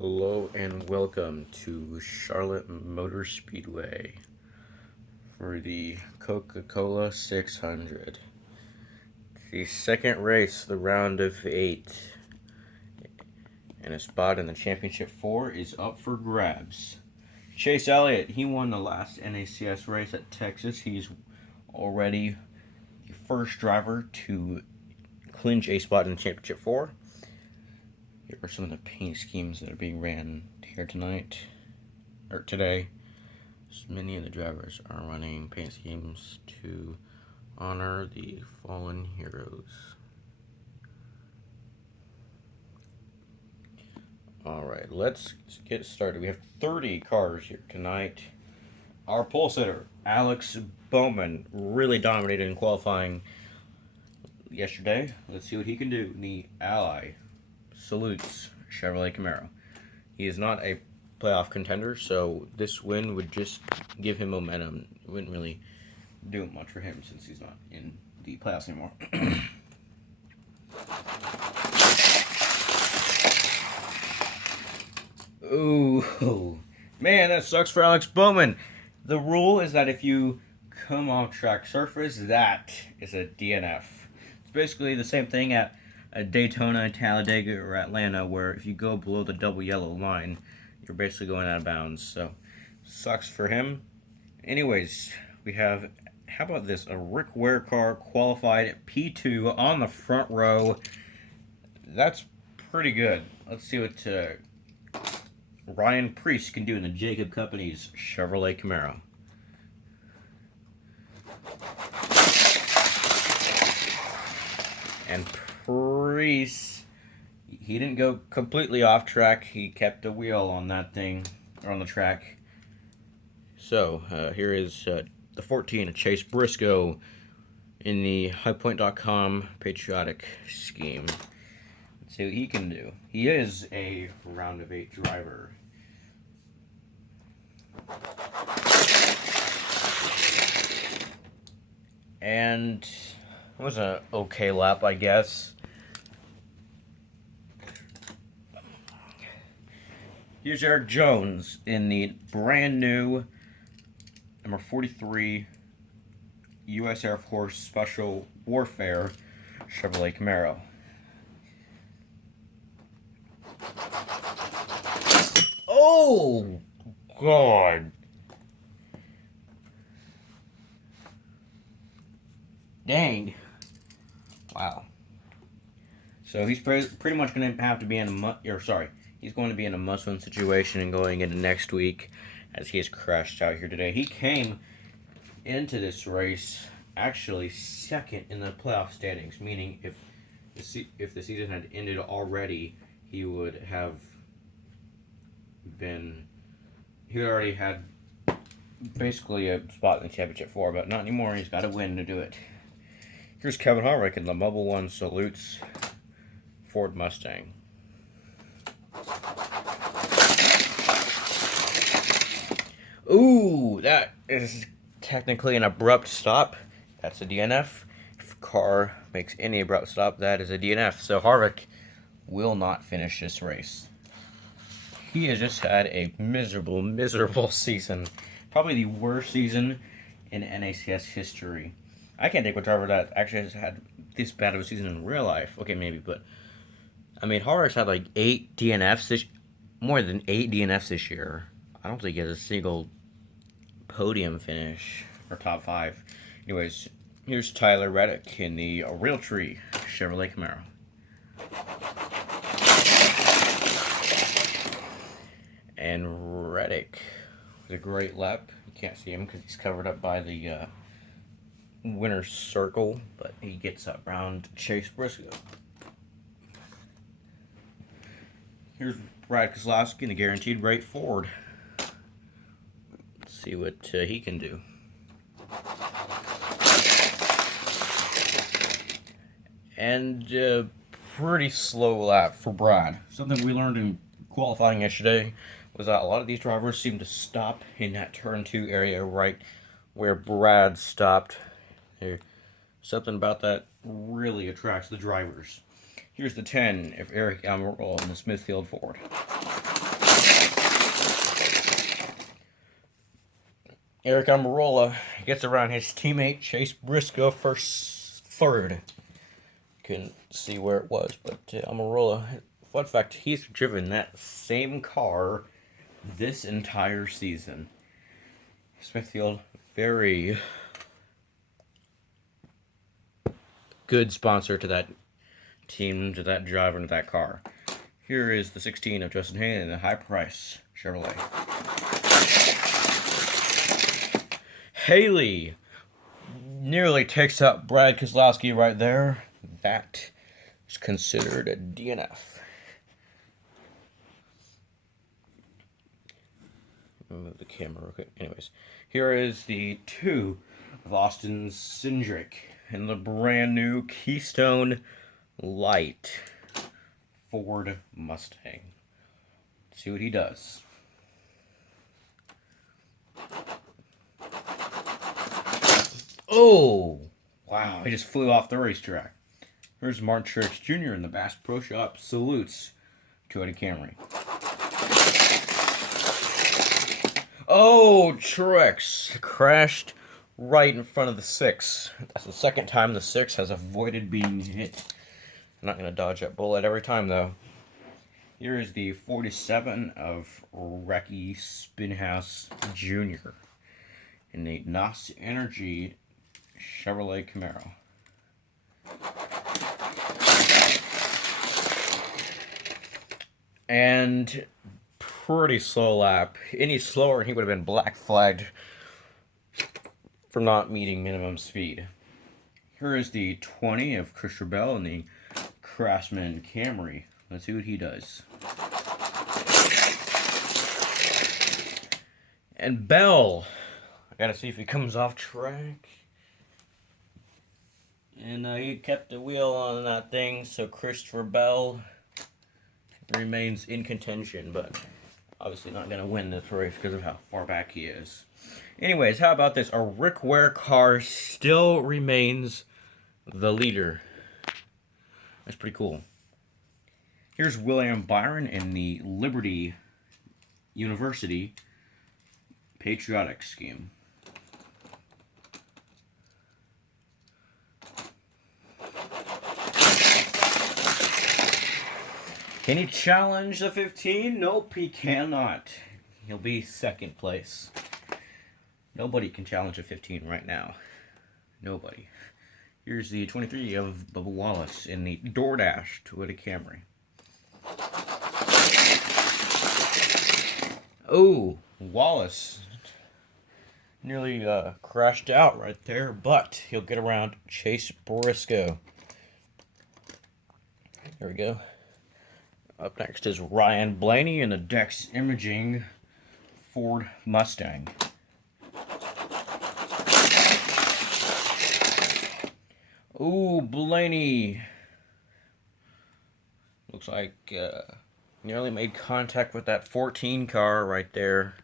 Hello and welcome to Charlotte Motor Speedway for the Coca Cola 600. The second race, the round of 8, and a spot in the championship 4 is up for grabs. Chase Elliott, he won the last NACS race at Texas. He's already the first driver to clinch a spot in the championship 4. Here are some of the paint schemes that are being ran here tonight, or today. Many of the drivers are running paint schemes to honor the fallen heroes. Alright, let's get started. We have 30 cars here tonight. Our pole sitter, Alex Bowman, really dominated in qualifying yesterday. Let's see what he can do in the Ally Salutes Chevrolet Camaro. He is not a playoff contender, so this win would just give him momentum. It wouldn't really do much for him since he's not in the playoffs anymore. Ooh, man, that sucks for Alex Bowman. The rule is that if you come off track surface, that is a DNF. It's basically the same thing at Daytona, Talladega, or Atlanta, where if you go below the double yellow line, you're basically going out of bounds. So, sucks for him. Anyways, we have, how about this? A Rick Ware car qualified at P2 on the front row. That's pretty good. Let's see what Ryan Preece can do in the Jacob Company's Chevrolet Camaro. And Preece, he didn't go completely off track. He kept the wheel on that thing, or on the track. So, here is the 14, Chase Briscoe, in the highpoint.com patriotic scheme. Let's see what he can do. He is a round of 8 driver. And it was an okay lap, I guess. Here's Eric Jones in the brand new number 43 U.S. Air Force Special Warfare Chevrolet Camaro. Oh, God. Dang. Wow. So he's pretty much going to have to be in he's going to be in a must-win situation and going into next week, as he has crashed out here today. He came into this race actually second in the playoff standings, meaning if the season had ended already, he would already had basically a spot in the championship 4, but not anymore. He's got to win to do it. Here's Kevin Harvick in the Mobile One Salutes Ford Mustang. Ooh, that is technically an abrupt stop. That's a DNF. If a car makes any abrupt stop, that is a DNF. So Harvick will not finish this race. He has just had a miserable, miserable season. Probably the worst season in NACS history. I can't think of a driver that actually has had this bad of a season in real life. Okay, maybe, but I mean, Harvick's had like 8 DNFs more than 8 DNFs this year. I don't think he has a single podium finish or top 5. Anyways, here's Tyler Reddick in the Realtree Chevrolet Camaro. And Reddick with a great lap. You can't see him because he's covered up by the winner's circle, but he gets up around Chase Briscoe. Here's Brad Keselowski in the Guaranteed Rate Ford. Let's see what he can do. And pretty slow lap for Brad. Something we learned in qualifying yesterday was that a lot of these drivers seem to stop in that turn 2 area right where Brad stopped. Something about that really attracts the drivers. Here's the 10 of Eric Almirola in the Smithfield Ford. Eric Almirola gets around his teammate Chase Briscoe for third. Couldn't see where it was, but Almirola, fun fact, he's driven that same car this entire season. Smithfield, very good sponsor to that team, to that driver, to that car. Here is the 16 of Justin Hayden in a high price Chevrolet. Haley nearly takes out Brad Keselowski right there. That is considered a DNF. Move the camera. Okay. Anyways, here is the 2 of Austin Cindric in the brand new Keystone Light Ford Mustang. Let's see what he does. Oh, wow, he just flew off the racetrack. Here's Martin Truex Jr. in the Bass Pro Shop. Salutes Toyota Camry. Oh, Truex crashed right in front of the 6. That's the second time the 6 has avoided being hit. I'm not going to dodge that bullet every time, though. Here is the 47 of Recky Spinhouse Jr. in the NACS Energy Chevrolet Camaro. And pretty slow lap. Any slower, he would have been black flagged for not meeting minimum speed. Here is the 20 of Christopher Bell in the Craftsman Camry. Let's see what he does. And Bell, I gotta see if he comes off track. And he kept the wheel on that thing, so Christopher Bell remains in contention, but obviously not going to win this race because of how far back he is. Anyways, how about this? A Rick Ware car still remains the leader. That's pretty cool. Here's William Byron in the Liberty University Patriotic Scheme. Can he challenge the 15? Nope, he cannot. He'll be second place. Nobody can challenge a 15 right now. Nobody. Here's the 23 of Bubba Wallace in the DoorDash Toyota Camry. Oh, Wallace nearly crashed out right there, but he'll get around Chase Briscoe. There we go. Up next is Ryan Blaney in the Dex Imaging Ford Mustang. Ooh, Blaney. Looks like nearly made contact with that 14 car right there.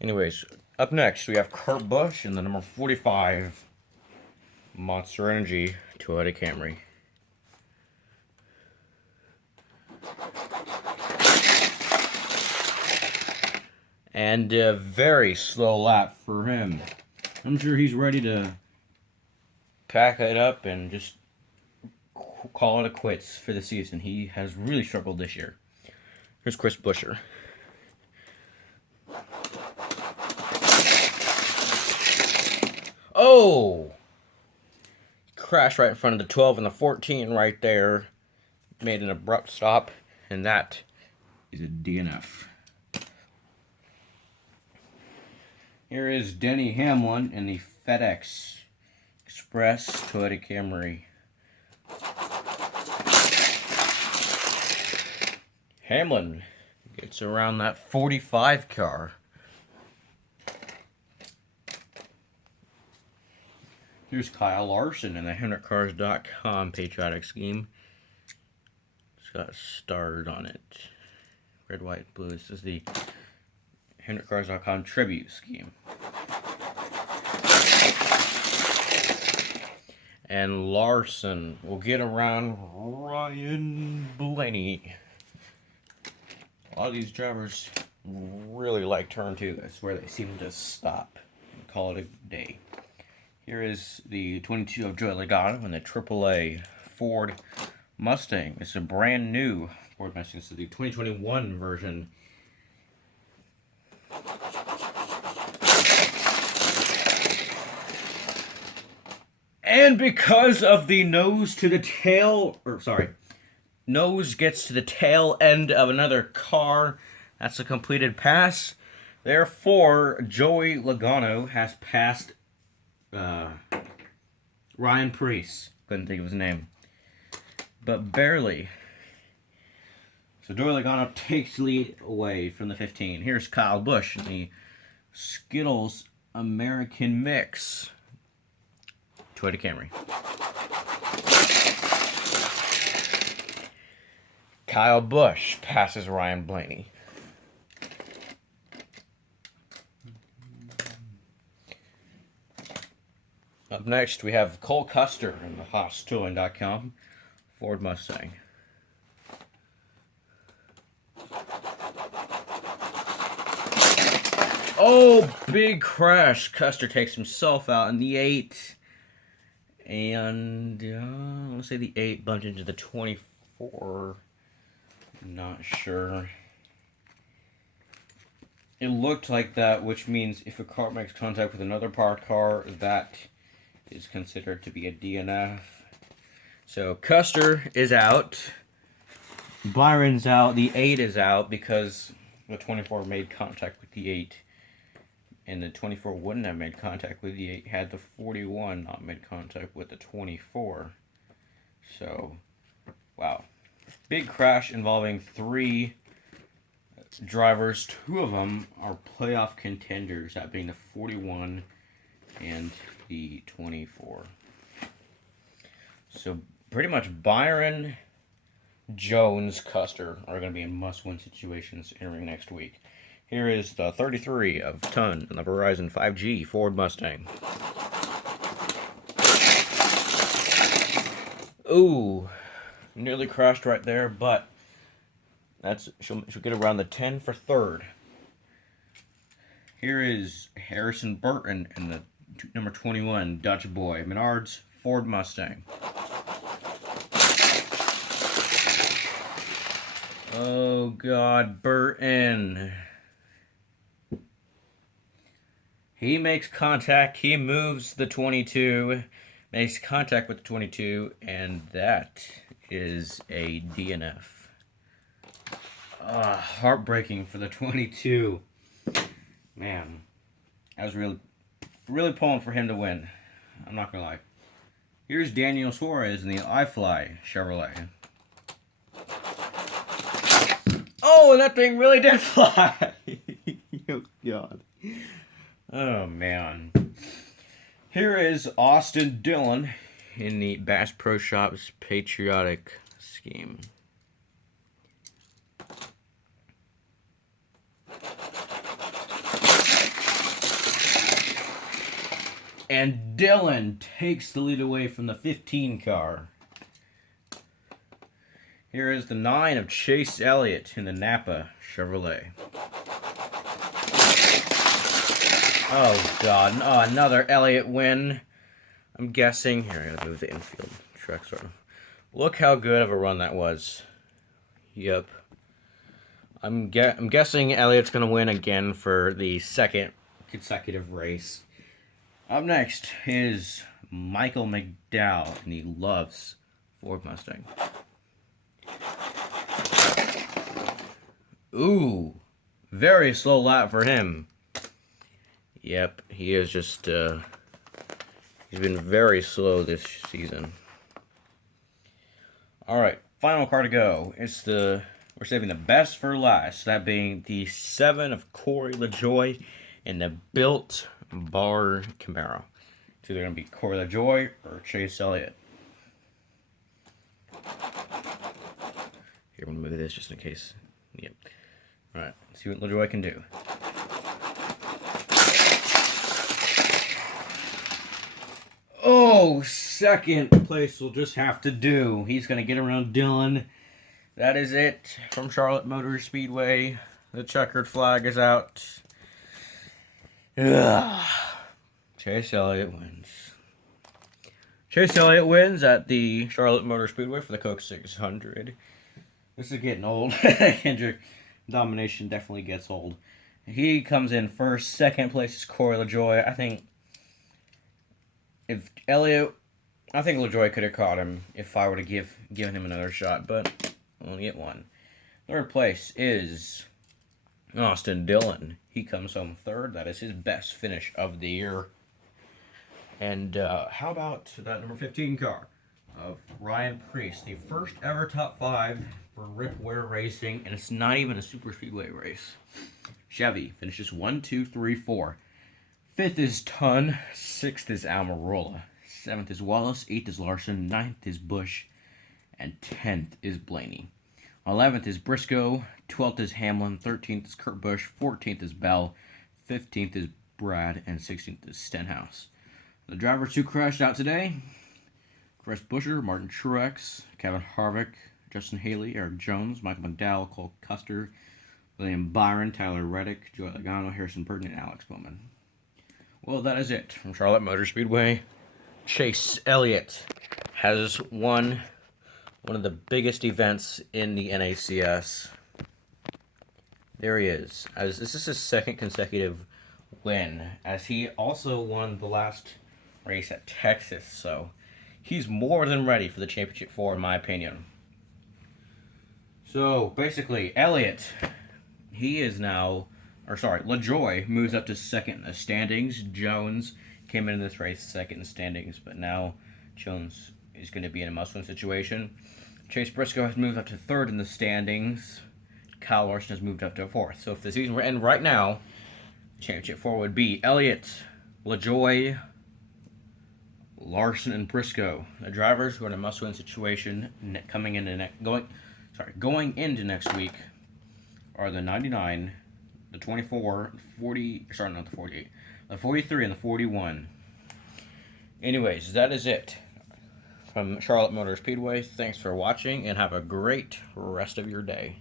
Anyways, up next we have Kurt Busch in the number 45 Monster Energy Toyota Camry. And a very slow lap for him. I'm sure he's ready to pack it up and just call it a quits for the season. He has really struggled this year. Here's Chris Buescher. Oh! Crashed right in front of the 12 and the 14 right there. Made an abrupt stop, and that is a DNF. Here is Denny Hamlin in the FedEx Express Toyota Camry. Hamlin gets around that 45 car. Here's Kyle Larson in the HendrickCars.com patriotic scheme. It's got stars on it. Red, white, blue. This is the HendrickCars.com tribute scheme. And Larson will get around Ryan Blaney A lot of these drivers really like turn 2. That's where they seem to stop and call it a day. Here is the 22 of Joey Logano in the AAA Ford Mustang. It's a brand new Ford Mustang. This is the 2021 version. And because of the nose to the tail, nose gets to the tail end of another car, that's a completed pass. Therefore, Joey Logano has passed Ryan Preece. Couldn't think of his name. But barely. So Joey Logano takes lead away from the 15. Here's Kyle Busch in the Skittles American Mix Toyota Camry. Kyle Busch passes Ryan Blaney. Up next, we have Cole Custer in the HaasTooling.com Ford Mustang. Oh, big crash. Custer takes himself out in the 8. And, let's say the 8 bumped into the 24. Not sure. It looked like that, which means if a car makes contact with another parked car, that is considered to be a DNF. So Custer is out. Byron's out. The 8 is out because the 24 made contact with the 8. And the 24 wouldn't have made contact with the 8 had the 41 not made contact with the 24. So, wow. Big crash involving 3 drivers. 2 of them are playoff contenders, that being the 41 and the 24. So, pretty much Byron, Jones, Custer are going to be in must-win situations entering next week. Here is the 33 of Ton in the Verizon 5G Ford Mustang. Ooh, nearly crashed right there, but she'll get around the 10 for 3rd. Here is Harrison Burton in the number 21 Dutch Boy Menards Ford Mustang. Oh God, Burton. He makes contact, he moves the 22, makes contact with the 22, and that is a DNF. Heartbreaking for the 22. Man, I was really pulling for him to win. I'm not gonna lie. Here's Daniel Suarez in the iFly Chevrolet. Oh, and that thing really did fly. Oh, God. Oh, man. Here is Austin Dillon in the Bass Pro Shops Patriotic Scheme. And Dillon takes the lead away from the 15 car. Here is the 9 of Chase Elliott in the Napa Chevrolet. Oh, God. Oh, another Elliott win. I'm guessing. Here, I gotta move the infield track sort of. Look how good of a run that was. Yep. I'm guessing Elliott's gonna win again for the 2nd consecutive race. Up next is Michael McDowell, and he loves Ford Mustang. Ooh, very slow lap for him. Yep, he is just, he's been very slow this season. Alright, final car to go. We're saving the best for last, that being the 7 of Corey LaJoie in the Built Bar Camaro. It's either going to be Corey LaJoie or Chase Elliott. Here, I'm going to move this just in case. Yep. Alright, let's see what LaJoie can do. Oh, 2nd place will just have to do. He's going to get around Dillon. that is it from Charlotte Motor Speedway. The checkered flag is out. Ugh. Chase Elliott wins. Chase Elliott wins at the Charlotte Motor Speedway for the Coke 600. This is getting old. Kendrick domination definitely gets old. He comes in first. Second place is Corey LaJoie. I think LaJoie could have caught him if I would have given him another shot, but only get one. Third place is Austin Dillon. He comes home third. That is his best finish of the year. And how about that number 15 car of Ryan Preece, the first ever top 5 for Rip Ware Racing, and it's not even a super speedway race. Chevy finishes 1, 2, 3, 4. 5th is Ton, 6th is Almirola, 7th is Wallace, 8th is Larson, 9th is Bush, and 10th is Blaney. 11th is Briscoe, 12th is Hamlin, 13th is Kurt Busch, 14th is Bell, 15th is Brad, and 16th is Stenhouse. The drivers who crashed out today: Chris Buescher, Martin Truex, Kevin Harvick, Justin Haley, Eric Jones, Michael McDowell, Cole Custer, William Byron, Tyler Reddick, Joey Logano, Harrison Burton, and Alex Bowman. Well, that is it from Charlotte Motor Speedway. Chase Elliott has won one of the biggest events in the NACS. There he is. As this is his second consecutive win, as he also won the last race at Texas, so he's more than ready for the Championship 4, in my opinion. So, basically, Elliott, he is now, LaJoie moves up to second in the standings. Jones came into this race second in the standings, but now Jones is going to be in a must-win situation. Chase Briscoe has moved up to third in the standings. Kyle Larson has moved up to fourth. So if the season were to end right now, Championship 4 would be Elliott, LaJoie, Larson, and Briscoe. The drivers who are in a must-win situation going into next week are the 99, the 24, 40, not the 48, the 43, and the 41. Anyways, that is it from Charlotte Motor Speedway. Thanks for watching, and have a great rest of your day.